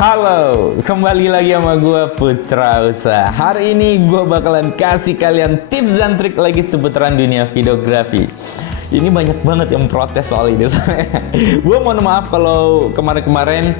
Halo, kembali lagi sama gue Putra Usa. Hari ini gue bakalan kasih kalian tips dan trik lagi seputaran dunia videografi. Ini banyak banget yang protes soal ini. Gue mohon maaf kalau kemarin-kemarin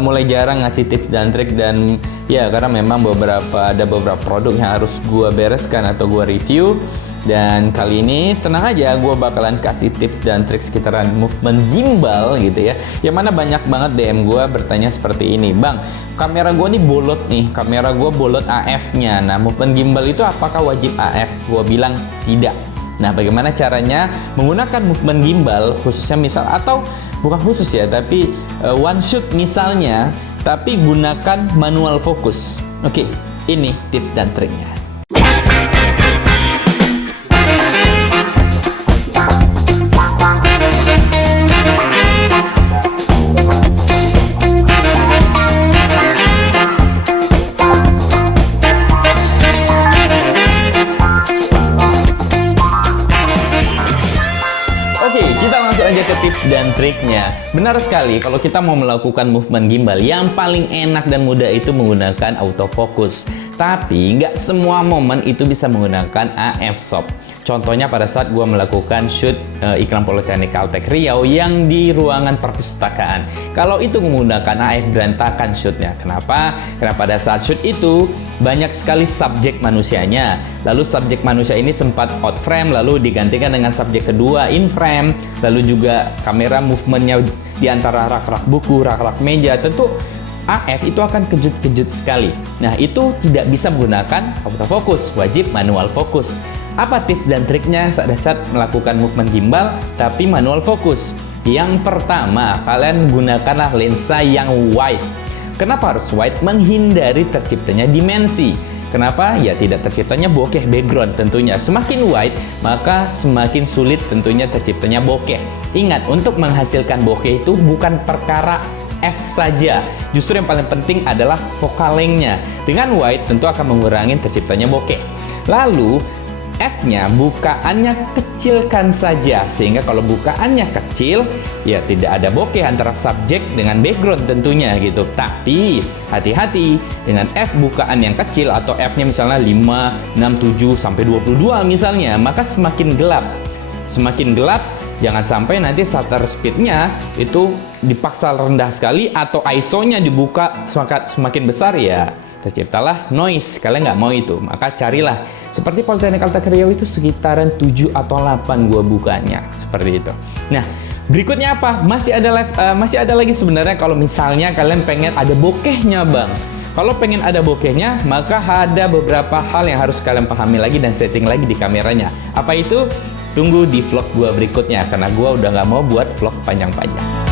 mulai jarang ngasih tips dan trik, dan ya karena memang ada beberapa produk yang harus gue bereskan atau gue review. Dan kali ini tenang aja, gue bakalan kasih tips dan trik sekitaran movement gimbal gitu ya. Yang mana banyak banget DM gue bertanya seperti ini, Bang, kamera gue nih bolot nih, kamera gue bolot AF-nya. Nah, movement gimbal itu apakah wajib AF? Gue bilang tidak. Nah, bagaimana caranya menggunakan movement gimbal, khususnya misal, atau bukan khusus ya, tapi one shot misalnya, tapi gunakan manual fokus. Oke, ini tips dan triknya. Kita langsung aja ke tips dan triknya. Benar sekali, kalau kita mau melakukan movement gimbal, yang paling enak dan mudah itu menggunakan autofocus. Tapi nggak semua momen itu bisa menggunakan AF stop. Contohnya pada saat gue melakukan shoot iklan Politeknik Caltech Riau yang di ruangan perpustakaan. Kalau itu menggunakan AF, berantakan shootnya. Kenapa? Karena pada saat shoot itu banyak sekali subjek manusianya. Lalu subjek manusia ini sempat out frame, lalu digantikan dengan subjek kedua in frame. Lalu juga kamera movementnya di antara rak-rak buku, rak-rak meja. Tentu AF itu akan kejut-kejut sekali. Nah, itu tidak bisa menggunakan autofocus, wajib manual fokus. Apa tips dan triknya saat melakukan movement gimbal tapi manual fokus? Yang pertama, kalian gunakanlah lensa yang wide. Kenapa harus wide? Menghindari terciptanya dimensi. Kenapa? Ya tidak terciptanya bokeh background tentunya. Semakin wide, maka semakin sulit tentunya terciptanya bokeh. Ingat, untuk menghasilkan bokeh itu bukan perkara F saja. Justru yang paling penting adalah focal length-nya. Dengan wide tentu akan mengurangi terciptanya bokeh. Lalu F-nya bukaannya kecilkan saja, sehingga kalau bukaannya kecil ya tidak ada bokeh antara subjek dengan background tentunya gitu. Tapi hati-hati dengan F bukaan yang kecil, atau F-nya misalnya 5, 6, 7 sampai 22 misalnya, maka semakin gelap. Semakin gelap, jangan sampai nanti shutter speed-nya itu dipaksa rendah sekali, atau ISO-nya dibuka semakin besar, ya terciptalah noise. Kalian nggak mau itu, maka carilah seperti Politeknik Caltech Riau itu sekitaran 7 atau 8 gua bukanya, seperti itu. Nah, berikutnya apa? Masih ada lagi sebenarnya. Kalau misalnya kalian pengen ada bokehnya, Bang. Kalau pengen ada bokehnya, maka ada beberapa hal yang harus kalian pahami lagi dan setting lagi di kameranya. Apa itu? Tunggu di vlog gua berikutnya, karena gua udah nggak mau buat vlog panjang-panjang.